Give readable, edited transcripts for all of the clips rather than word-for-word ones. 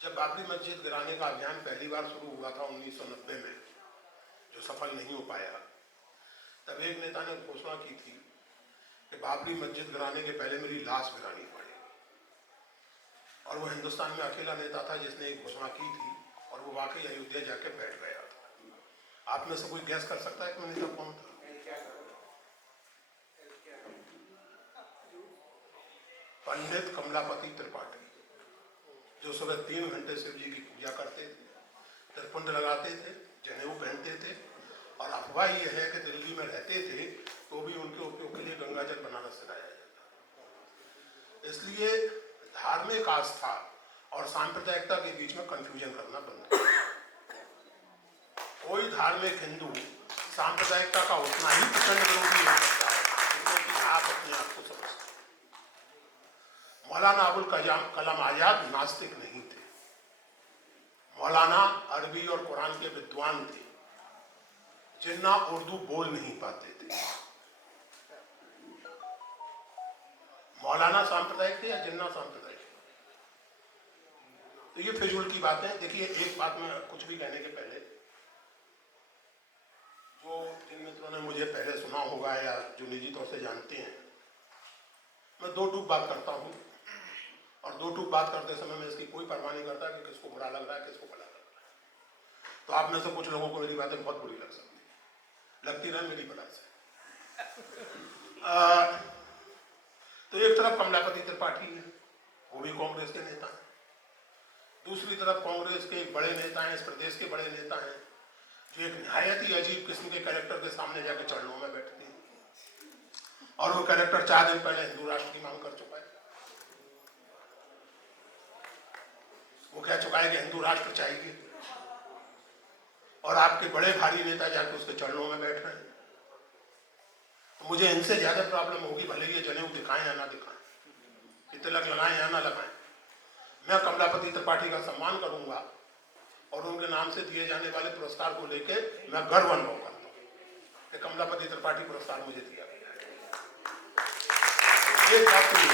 जब बाबरी मस्जिद गिराने का अभियान पहली बार शुरू हुआ था 1990 में, जो सफल नहीं हो पाया, तब एक नेता ने घोषणा की थी कि बाबरी मस्जिद गिराने के पहले मेरी लाश गिरानी पड़ेगी। और वो हिंदुस्तान में अकेला नेता था जिसने एक घोषणा की थी, और वो वाकई अयोध्या जाके बैठ गया था। आप में से कोई गैस कर सकता है कि वो नेता कौन था? पंडित कमलापति त्रिपाठी, जो सुबह 3 घंटे शिव जी की पूजा करते थे, त्रिपुंड लगाते थे, जनेऊ पहनते थे, और अफवाह यह है कि दिल्ली में रहते थे तो भी उनके उपयोग के लिए गंगा जल बनारस से लाया जाता। इसलिए धार्मिक आस्था और सांप्रदायिकता के बीच में कंफ्यूजन करना बंद करें। कोई धार्मिक हिंदू सांप्रदायिकता का उतना ही प्रचंड विरोधी हो सकता है क्योंकि आप अपने आप को समझते हैं। मौलाना अबुल कलाम आजाद नास्तिक नहीं थे। मौलाना अरबी और कुरान के विद्वान थे। जिन्ना उर्दू बोल नहीं पाते थे। मौलाना सांप्रदायिक थे या जिन्ना सांप्रदायिक? तो ये फिजूल की बात है। देखिए, एक बात में कुछ भी कहने के पहले, जो जिन मित्रों ने मुझे पहले सुना होगा या जो निजी तौर से जानते हैं, मैं दो टूक बात करता हूँ, और दो टूक बात करते समय मैं इसकी कोई परवाह नहीं करता कि किसको बुरा लग रहा है, किसको भला लग रहा है। तो आप में से कुछ लोगों को मेरी बातें बहुत बुरी लग सकती है, लगती रहे मेरी भला से। तो एक तरफ कमलापति त्रिपाठी है, वो भी कांग्रेस के नेता हैं। दूसरी तरफ कांग्रेस के एक बड़े नेता हैं, इस प्रदेश के बड़े नेता हैं, जो एक निहायत ही अजीब किस्म के कैरेक्टर के सामने जाकर चरणों में बैठते हैं, और वो कैरेक्टर 4 दिन पहले हिंदू राष्ट्र की मांग कर चुका है। वो कह चुका है कि हिंदू राष्ट्र चाहिए, और आपके बड़े भारी नेता जाके उसके चरणों में बैठ रहे हैं। तो मुझे इनसे ज्यादा प्रॉब्लम होगी, भले ये जनेऊ दिखाएं या ना दिखाएं, तिलक लगाएं या ना लगाएं। मैं कमलापति त्रिपाठी का सम्मान करूंगा, और उनके नाम से दिए जाने वाले पुरस्कार को लेके मैं गर्व अनुभव करता हूं कि कमलापति त्रिपाठी पुरस्कार मुझे दिया गया है। एक बात तो ये।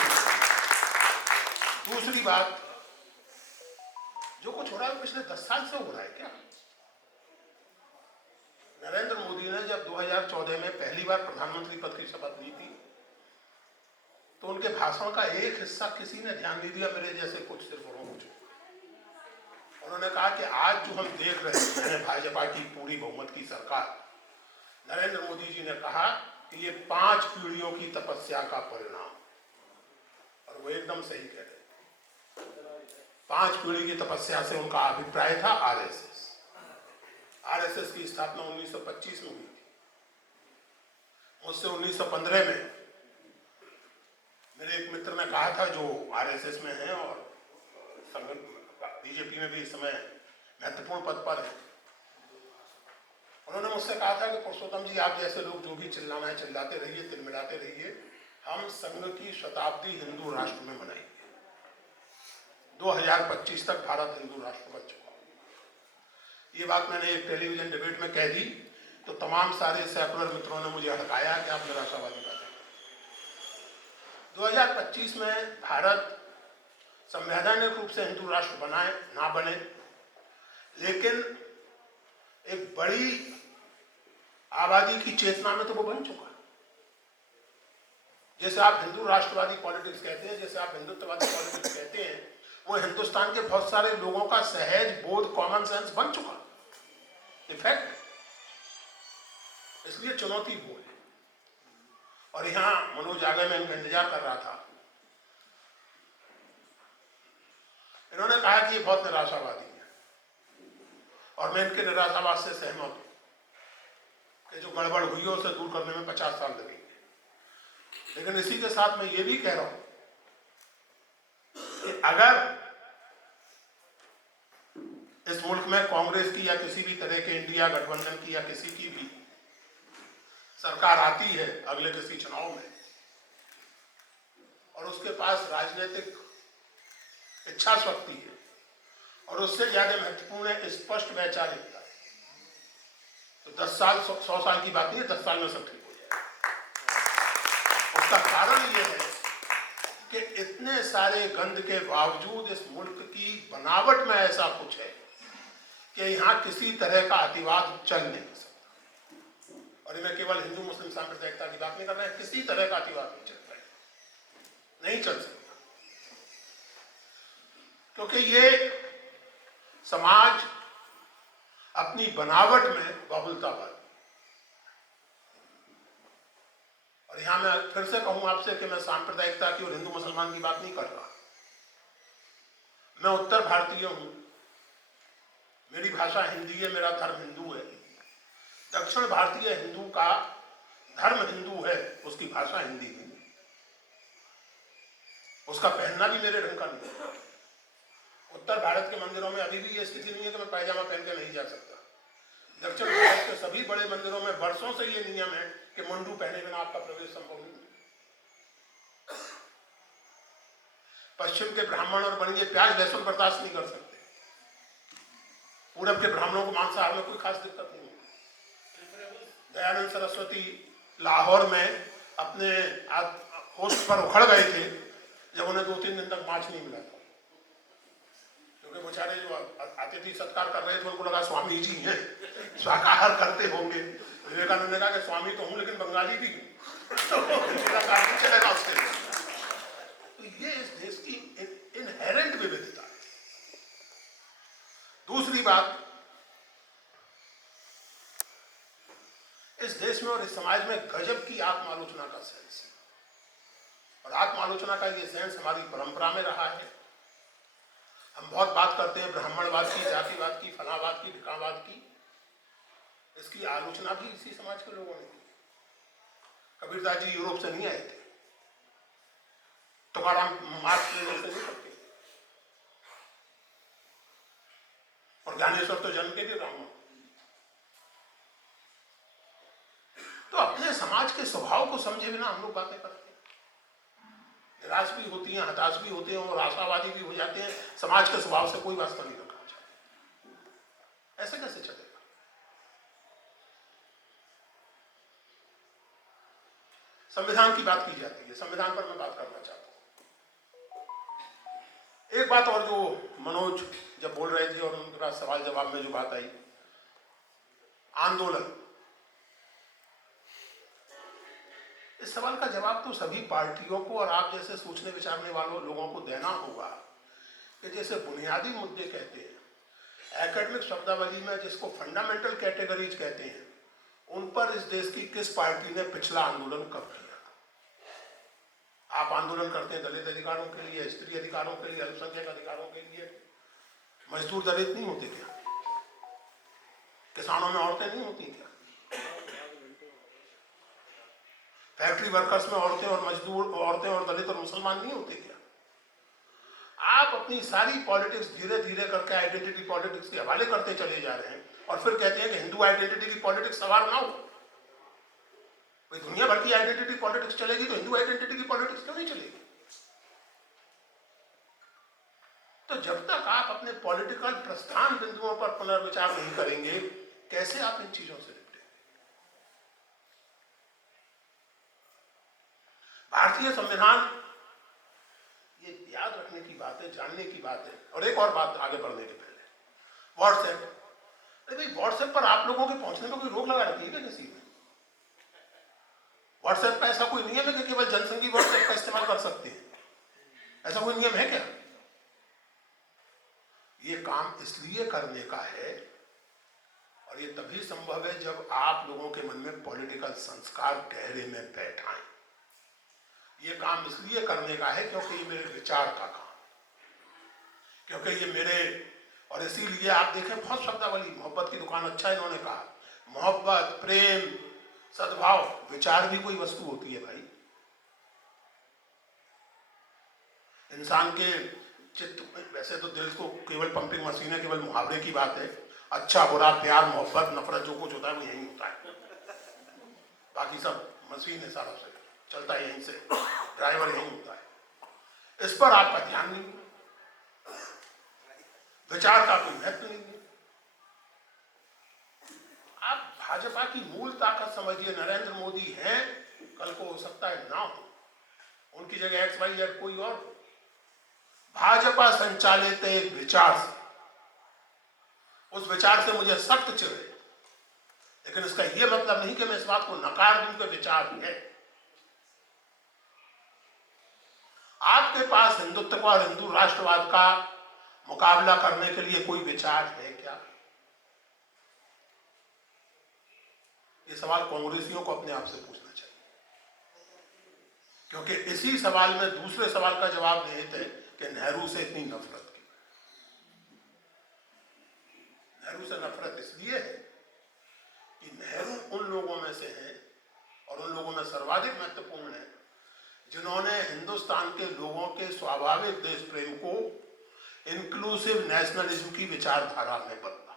दूसरी बात, जो कुछ हो रहा है पिछले 10 साल से हो रहा है क्या? नरेंद्र मोदी ने जब 2014 में पहली बार प्रधानमंत्री पद की शपथ ली थी, तो उनके भाषण का एक हिस्सा किसी ने ध्यान नहीं दिया, मेरे जैसे कुछ सिर्फ लोग। उन्होंने कहा कि आज जो हम देख रहे हैं भाजपा की पूरी बहुमत की सरकार, नरेंद्र मोदी जी ने कहा कि ये 5 पीढ़ियों की तपस्या का परिणाम, और वो एकदम सही कह रहे। 5 पीढ़ी की तपस्या से उनका अभिप्राय था आरएसएस की स्थापना 1925 में हुई थी। मुझसे 1915 में मेरे एक मित्र ने कहा था, जो आरएसएस में हैं और बीजेपी में भी इस समय महत्वपूर्ण पद पर है। उन्होंने मुझसे कहा था कि पुरुषोत्तम जी, आप जैसे लोग जो भी चिल्लाना है चिल्लाते रहिए, तिलमिलाते रहिए, हम संघ की शताब्दी हिंदू राष्ट्र में मनाएंगे। 2025 तक भारत हिंदू राष्ट्र बन चुका। ये बात मैंने एक टेलीविजन डिबेट में कह दी, तो तमाम सारे सेकुलर मित्रों ने मुझे हटकाया कि आप निराशावादी बात करें। 2025 में भारत संवैधानिक रूप से हिंदू राष्ट्र बनाए ना बने, लेकिन एक बड़ी आबादी की चेतना में तो वो बन चुका है। जैसे आप हिंदू राष्ट्रवादी पॉलिटिक्स कहते हैं, जैसे आप हिंदुत्ववादी पॉलिटिक्स कहते हैं, वो हिंदुस्तान के बहुत सारे लोगों का सहज बोध, कॉमन सेंस बन चुका इफेक्ट। इसलिए चुनौती वो है। और यहां मनोज आगे में इनका इंतजार कर रहा था, इन्होंने कहा कि ये बहुत निराशावादी है, और मैं इनके निराशावाद से सहमत हूं कि जो गड़बड़ हुई है उसे दूर करने में 50 साल लगेंगे। लेकिन इसी के साथ मैं ये भी कह रहा हूं कि अगर इस मुल्क में कांग्रेस की या किसी भी तरह के इंडिया गठबंधन की या किसी की भी सरकार आती है अगले किसी चुनाव में, और उसके पास राजनीतिक इच्छा शक्ति है, और उससे ज्यादा महत्वपूर्ण है स्पष्ट वैचारिकता, तो 10 साल 100 साल की बात नहीं है, 10 साल में सब ठीक हो जाए। उसका कारण यह है कि इतने सारे गंद के बावजूद इस मुल्क की बना बनावट में ऐसा कुछ है कि यहाँ किसी तरह का अतिवाद चल नहीं सकता। और मैं केवल हिंदू मुस्लिम सांप्रदायिकता की बात नहीं कर रहा है, किसी तरह का अतिवाद नहीं चल रहा है, नहीं चल सकता, क्योंकि ये समाज अपनी बनावट में बहुलतावाद। और यहां मैं फिर से कहूं आपसे कि मैं सांप्रदायिकता की और हिंदू मुसलमान की बात नहीं कर रहा। मैं उत्तर भारतीय हूं, मेरी भाषा हिंदी है, मेरा धर्म हिंदू है। दक्षिण भारतीय हिंदू का धर्म हिंदू है, उसकी भाषा हिंदी है, उसका पहनना भी मेरे ढंग का नहीं है। उत्तर भारत के मंदिरों में अभी भी ये स्थिति नहीं है कि मैं पायजामा पहन के नहीं जा सकता। दक्षिण भारत के सभी बड़े मंदिरों में वर्षों से ये नियम है कि मुंडू पहने बिना आपका प्रवेश संभव नहीं। पश्चिम के ब्राह्मण और बनिए प्याज लहसुन बर्दाश्त नहीं कर सकते, पूरब के ब्राह्मणों को मांसाहार में कोई खास दिक्कत नहीं है। दयानंद सरस्वती लाहौर में अपने होस्ट पर उखड़ गए थे जब उन्हें 2-3 दिन तक मांस नहीं मिला था, क्योंकि बेचारे जो अतिथि सत्कार कर रहे थे उनको लगा स्वामी जी हैं, शाकाहार करते होंगे। विवेकानंद ने कहा कि स्वामी तो हूं लेकिन बंगाली भी हूं, तो चलेगा उसके लिए। तो ये इस देश की इनहेरेंट विविधता है। दूसरी बात, इस देश में और इस समाज में गजब की आत्मालोचना का सेंस है, और आत्मालोचना का ये सेंस हमारी परंपरा में रहा है। हम बहुत बात करते हैं ब्राह्मणवाद की, जातिवाद की, फलावाद की, ढिकावाद की। इसकी आलोचना भी इसी समाज के लोगों ने की। कबीरदास जी यूरोप से नहीं आए थे, तुकाराम मार्क्स से नहीं पढ़ते, और ज्ञानेश्वर तो जन्म के भी ब्राह्मण। तो अपने समाज के स्वभाव को समझे बिना हम लोग बातें करते हैं, निराश भी होती हैं, हताश भी होते हैं और आशावादी भी हो जाते हैं। समाज के स्वभाव से कोई वास्ता नहीं रखना चाहिए। ऐसे कैसे चलेगा? संविधान की बात की जाती है, संविधान पर मैं बात करना चाहता हूं। एक बात और जो मनोज जब बोल रहे थे और उनके पास सवाल जवाब में जो बात आई, आंदोलन, इस सवाल का जवाब तो सभी पार्टियों को और आप जैसे सोचने विचारने वालों लोगों को देना होगा कि जैसे बुनियादी मुद्दे कहते हैं, एकेडमिक शब्दावली में जिसको फंडामेंटल कैटेगरीज कहते हैं, उन पर इस देश की किस पार्टी ने पिछला आंदोलन कब किया? आप आंदोलन करते हैं दलित अधिकारों के लिए, स्त्री अधिकारों के लिए, अल्पसंख्यक अधिकारों के लिए। मजदूर दलित नहीं होते क्या? किसानों में औरतें नहीं होती क्या? फैक्ट्री वर्कर्स में औरतें और मजदूर, औरतें और दलित और मुसलमान नहीं होते क्या? आप अपनी सारी पॉलिटिक्स धीरे धीरे करके आइडेंटिटी पॉलिटिक्स के हवाले करते चले जा रहे हैं और फिर कहते हैं कि हिंदू आइडेंटिटी की पॉलिटिक्स सवार ना हो। भाई दुनिया भर की आइडेंटिटी पॉलिटिक्स चलेगी तो हिंदू आइडेंटिटी की पॉलिटिक्स क्यों नहीं चलेगी? तो जब तक आप अपने पॉलिटिकल प्रस्थान बिंदुओं पर पुनर्विचार नहीं करेंगे, कैसे आप इन चीजों से निपटेंगे? भारतीय संविधान, ये याद रखने की बात है, जानने की बात है। और एक और बात आगे बढ़ने के पहले, व्हाट्सएप, अरे भाई व्हाट्सएप पर आप लोगों के पहुंचने में कोई रोक लगा रखी है क्या किसी ने? व्हाट्सएप का ऐसा कोई नियम है कि केवल जनसंघी व्हाट्सएप का इस्तेमाल कर सकते हैं? ऐसा कोई नियम है क्या? ये काम इसलिए करने का है और ये तभी संभव है जब आप लोगों के मन में पॉलिटिकल संस्कार गहरे में बैठाएं। ये काम इसलिए करने का है क्योंकि ये मेरे विचार का काम, क्योंकि ये मेरे, और इसीलिए आप देखें बहुत शब्दावली, मोहब्बत की दुकान, अच्छा इन्होंने कहा, मोहब्बत, प्रेम, सद्भाव, विचार भी कोई वस्तु होती है भाई। इंसान के चित्त, वैसे तो दिल को केवल पंपिंग मशीन है, केवल मुहावरे की बात है। अच्छा बुरा, प्यार, मोहब्बत, नफरत, जो कुछ होता है वो यही होता है। बाकी सब मशीन है, सारा से चलता है यहीं से, ड्राइवर यहीं होता है। इस पर आपका ध्यान नहीं है, विचार का कोई महत्व नहीं है। आप भाजपा की मूल ताकत समझिए, नरेंद्र मोदी हैं, कल को हो सकता है ना हो, उनकी जगह XYZ कोई और। भाजपा संचालित एक विचार से, उस विचार से मुझे सख्त चिढ़ है, लेकिन इसका यह मतलब नहीं कि मैं इस बात को नकार दूं कि विचार है। आपके पास हिंदुत्व और हिंदू राष्ट्रवाद का मुकाबला करने के लिए कोई विचार है क्या? ये सवाल कांग्रेसियों को अपने आप से पूछना चाहिए, क्योंकि इसी सवाल में दूसरे सवाल का जवाब निहित है कि नेहरू से इतनी नफरत की। नेहरू से नफरत इसलिए है कि नेहरू उन लोगों में से हैं, और उन लोगों में सर्वाधिक महत्वपूर्ण है, जिन्होंने हिंदुस्तान के लोगों के स्वाभाविक देश प्रेम को इंक्लूसिव नेशनलिज्म की विचारधारा में बदला।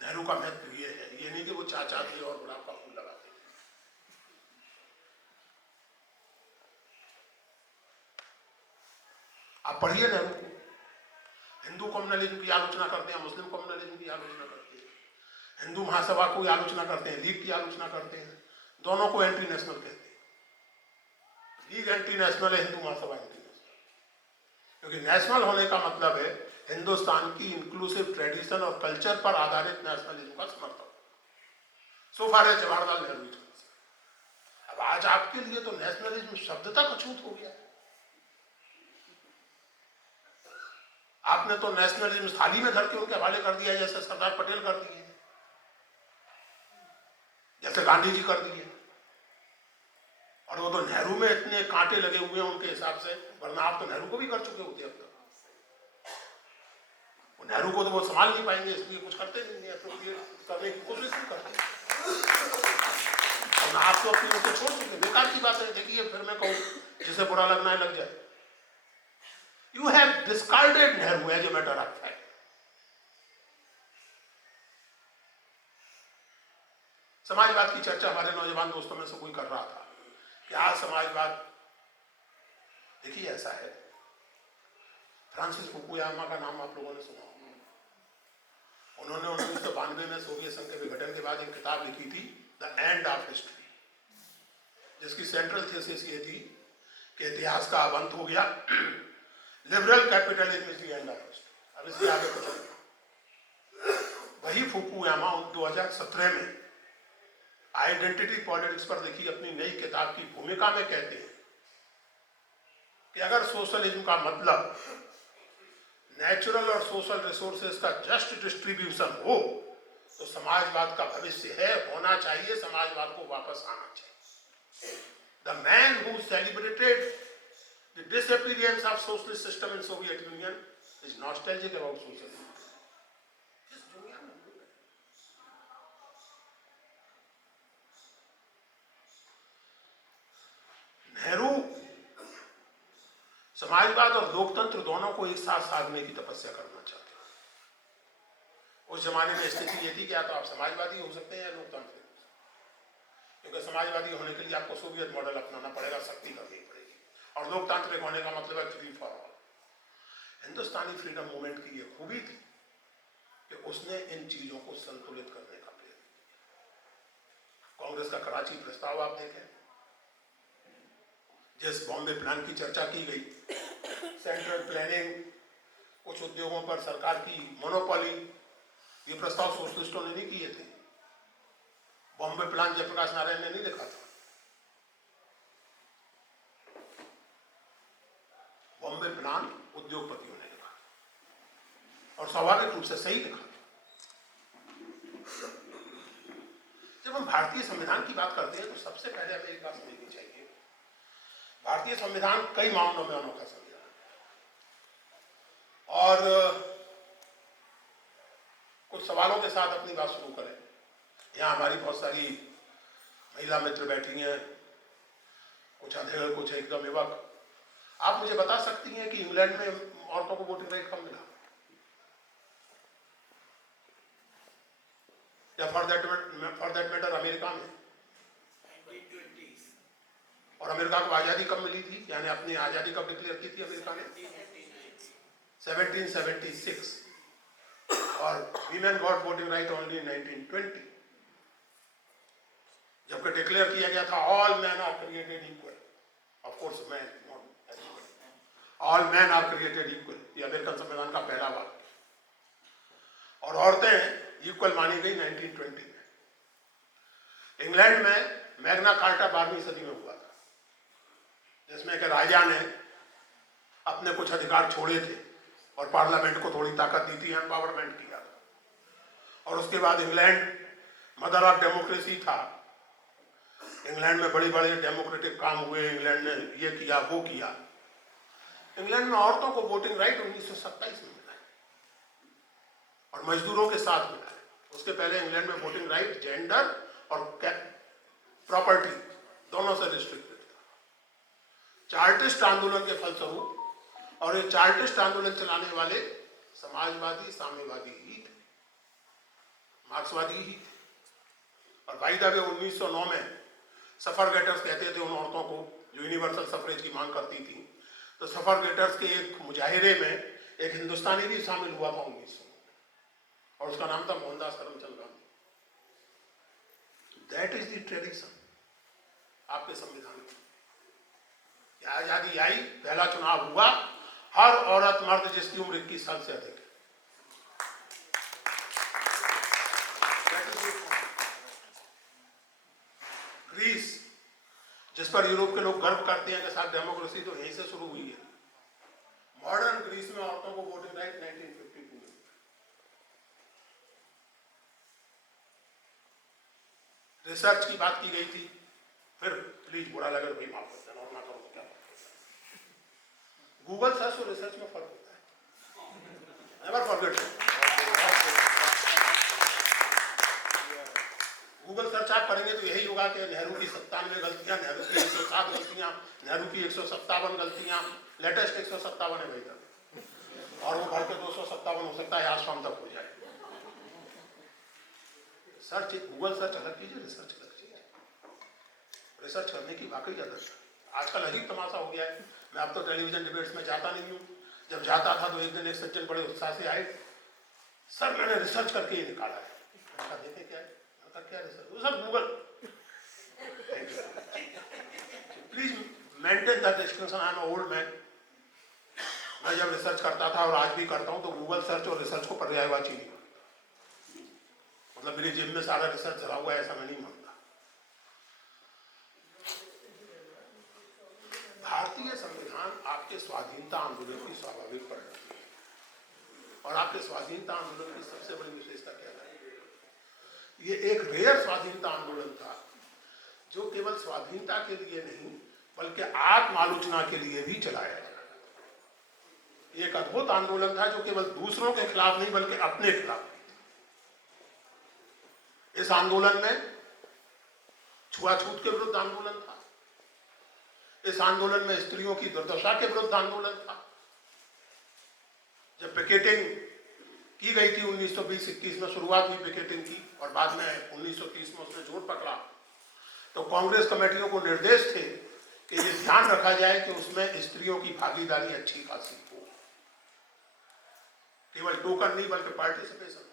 नेहरू का महत्व ये है, ये नहीं कि वो चाचा थे और बुढ़ापा फूल लगाते थे। आप पढ़िए नेहरू को, हिंदू कम्युनलिज्म की आलोचना करते हैं, मुस्लिम कम्युनलिज्म की आलोचना करते हैं, हिंदू महासभा को आलोचना करते हैं, लीग की आलोचना करते हैं, दोनों को एंटी नेशनल कहते हैं। लीग एंटी नेशनल है, हिंदू महासभा एंटी नेशनल, क्योंकि नेशनल होने का मतलब है हिंदुस्तान की इंक्लूसिव ट्रेडिशन और कल्चर पर आधारित नेशनलिज्म का समर्थन। सो फार है जवाहरलाल नेहरू। अब आज आपके लिए तो नेशनलिज्म शब्द तक अछूत हो गया। आपने तो नेशनलिज्म थाली में धर के उनके हवाले कर दिया, जैसे सरदार पटेल कर दिए, जैसे गांधी जी कर दिए। और वो तो नेहरू में इतने कांटे लगे हुए हैं उनके हिसाब से, वरना आप तो नेहरू को भी कर चुके होते अब तक। नेहरू को तो वो संभाल नहीं पाएंगे, इसलिए कुछ करते नहीं है, करने की कोशिश नहीं करते। और आप तो अपनी उनको छोड़ चुके, बेकार की बात है। देखिए, फिर मैं कहूं, जिसे बुरा लगना है लग जाए। You have discarded Nehru as a matter of fact. समाजवाद की चर्चा हमारे नौजवान दोस्तों में से कोई कर रहा था कि आज समाजवाद, देखिए ऐसा है, फ्रांसिस फुकुयामा का नाम आप लोगों ने सुना होगा। उन्होंने 1992 में सोवियत संघ के विघटन के बाद एक किताब लिखी थी, द एंड ऑफ हिस्ट्री, जिसकी सेंट्रल थीसिस ये थी कि इतिहास का अब अंत हो गया, liberal capitalism is the end of history. अब इसके आगे कुछ नहीं। वही फुकुयामा 2017 में आइडेंटिटी पॉलिटिक्स पर लिखी अपनी नई किताब की भूमिका में कहते हैं कि अगर सोशलिज्म का मतलब नेचुरल और सोशल रिसोर्सेज का जस्ट डिस्ट्रीब्यूशन हो, तो समाजवाद का भविष्य है, होना चाहिए, समाजवाद को वापस आना चाहिए। The man who celebrated the disappearance of socialist system in Soviet union is nostalgic about socialism. Nehru समाजवाद और लोकतंत्र दोनों को एक साथ साधने की तपस्या करना चाहते हैं। उस जमाने में स्थिति ये थी कि या तो आप समाजवादी हो सकते हैं या लोकतांत्रिक, क्योंकि समाजवादी होने के लिए आपको सोवियत मॉडल अपनाना पड़ेगा, शक्ति करनी पड़ेगी, और लोकतांत्रिक होने का मतलब है free for all. Hindustani freedom movement की यह खूबी थी कि उसने इन चीजों को संतुलित करने का प्रयत्न किया। कांग्रेस का कराची प्रस्ताव आप देखें, जिस बॉम्बे प्लान की चर्चा की गई, सेंट्रल प्लानिंग, कुछ उद्योगों पर सरकार की मोनोपोली, ये प्रस्ताव सोशलिस्टों ने नहीं किए थे। बॉम्बे प्लान जयप्रकाश नारायण ने नहीं लिखा था, बॉम्बे प्लान उद्योगपतियों ने लिखा, और स्वाभाविक रूप से सही लिखा। जब हम भारतीय संविधान की बात करते हैं तो सबसे पहले हमें एक बात समझनी चाहिए, भारतीय संविधान कई मामलों में अनोखा संविधान है। और कुछ सवालों के साथ अपनी बात शुरू करें। यहाँ हमारी बहुत सारी महिला मित्र बैठी हैं, कुछ अधेड़, कुछ एकदम युवक। आप मुझे बता सकती हैं कि इंग्लैंड में औरतों को वोटिंग राइट कब मिला, या फॉर दैट मैटर अमेरिका में? 1920। और अमेरिका को आजादी कब मिली थी, यानी अपनी आजादी कब डिक्लेयर की थी अमेरिका ने? 1776। और women got voting right only in 1920, जबकि डिक्लेयर किया गया था all man are created equal, of course man not everybody. All man are created equal, ये अमेरिकन संविधान का पहला वाक्य। और औरतें इक्वल मानी गई 1920 में। इंग्लैंड में मैग्ना कार्टा 12वीं सदी में हुआ था, जिसमें कि राजा ने अपने कुछ अधिकार छोड़े थे और पार्लियामेंट को थोड़ी ताकत दी थी, एम्पावरमेंट किया था। और उसके बाद इंग्लैंड मदर ऑफ डेमोक्रेसी था। इंग्लैंड में बड़े बड़े डेमोक्रेटिक काम हुए, इंग्लैंड ने ये किया वो किया। इंग्लैंड में औरतों को वोटिंग राइट 1927 में मिला और मजदूरों के साथ मिला है। उसके पहले इंग्लैंड में वोटिंग राइट जेंडर और प्रॉपर्टी दोनों से रिस्ट्रिक्टेड था। चार्टिस्ट आंदोलन के फलस्वरूप, और ये चार्टिस्ट आंदोलन चलाने वाले समाजवादी साम्यवादी ही थे, मार्क्सवादी ही थे। और भाई द वे 1909 में सफरगेटर्स कहते थे उन औरतों को जो यूनिवर्सल सफरेज की मांग करती थी। तो सफरगेटर्स के एक मुजाहिरे में एक हिंदुस्तानी भी शामिल हुआ था 1900 में, और उसका नाम था Mohandas Karamchand Gandhi. That is the tradition आपके संविधान की। आजादी आई, पहला चुनाव हुआ, हर औरत मर्द जिसकी उम्र 21 साल से अधिक है। ग्रीस, जिस पर यूरोप के लोग गर्व करते हैं कि साथ डेमोक्रेसी तो यहीं से शुरू हुई है। मॉडर्न ग्रीस में औरतों को वोटिंग राइट 1952 में। रिसर्च की बात की गई थी, फिर प्लीज बुरा लगे तो भाई माफ कर देना, और ना करो तो क्या बात। गूगल सर्च और रिसर्च में फर्क होता है, नेवर फॉरगेट। गूगल सर्च आप करेंगे तो यही होगा कि नेहरू की 97 गलतियां, नेहरू की 107 गलतियां, नेहरू की 157 गलतियां, लेटेस्ट 157 है भाई तक, और वो भर के 257 हो सकता है आज शाम तक हो जाए। सर्च, गूगल सर्च अलग कीजिए, रिसर्च अलग कीजिए। रिसर्च करने की वाकई आदत है। आजकल अजीब तमाशा हो गया है। मैं अब तो टेलीविजन डिबेट्स में जाता नहीं हूँ। जब जाता था तो एक दिन एक सज्जन बड़े उत्साह से आए, सर मैंने रिसर्च करके ही निकाला है। मैंने देखे क्या है, क्या research? Sir Google. Please maintain that distinction, I am old man. मैं जब रिसर्च करता था और आज भी करता हूं तो गूगल सर्च और रिसर्च को पर्यायवाची नहीं मानता। मतलब मेरी जेब में सारा रिसर्च चला हुआ है ऐसा मैं नहीं मानता। भारतीय संविधान आपके स्वाधीनता आंदोलन की स्वाभाविक परिणति है। और आपके स्वाधीनता आंदोलन की सबसे बड़ी विशेषता क्या है? ये एक रेयर स्वाधीनता आंदोलन था जो केवल स्वाधीनता के लिए नहीं बल्कि आत्मालोचना के लिए भी चलाया गया। एक अद्भुत आंदोलन था जो केवल दूसरों के खिलाफ नहीं बल्कि अपने खिलाफ भी था। इस आंदोलन में छुआछूत के विरुद्ध आंदोलन था। इस आंदोलन में स्त्रियों की दुर्दशा के विरुद्ध आंदोलन था। जब पिकेटिंग की गई थी 1920-21 में, शुरुआत हुई पिकेटिंग की और बाद में 1930 में उसने जोर पकड़ा, तो कांग्रेस कमेटियों को निर्देश थे कि ये ध्यान रखा जाए कि उसमें स्त्रियों की भागीदारी अच्छी खासी हो, केवल टोकन नहीं बल्कि पार्टिसिपेशन।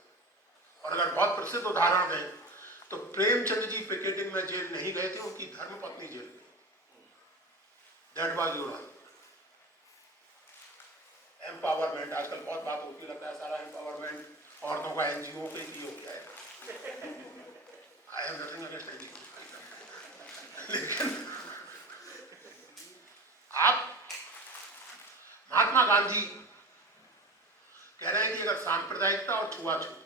और अगर बहुत प्रसिद्ध उदाहरण दें तो प्रेमचंद जी पिकेटिंग में जेल नहीं गए थे, उनकी धर्मपत्नी जेल में। That was your empowerment. आजकल बहुत बात होती लगता है सारा एम्पावरमेंट औरतों का एनजीओ पे ही हो गया है। I have nothing against NGO, लेकिन आप महात्मा गांधी कह रहे हैं कि अगर सांप्रदायिकता और छुआछूत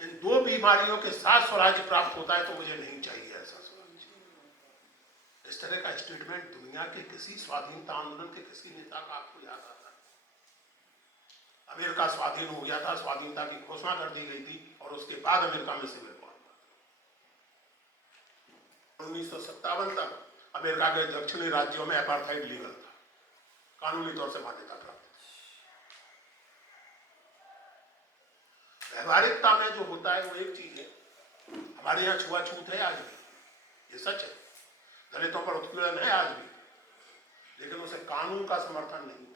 इन दो बीमारियों के साथ स्वराज्य प्राप्त होता है तो मुझे नहीं चाहिए ऐसा स्वराज्य। इस तरह का स्टेटमेंट दुनिया के किसी स्वाधीनता आंदोलन के किसी नेता का आपको याद आता है? अमेरिका स्वाधीन हो गया था, स्वाधीनता की घोषणा कर दी गई थी और उसके बाद अमेरिका में सिविल वॉर हुआ। 1957 तक अमेरिका के दक्षिणी राज्यों में अपार्थाइड लीगल था, कानूनी तौर से मान्यता प्राप्त। व्यवहारिकता में जो होता है वो एक चीज है। हमारे यहाँ छुआछूत है आज भी, ये सच है। दलितों पर उत्पीड़न है आज भी, लेकिन उसे कानून का समर्थन नहीं।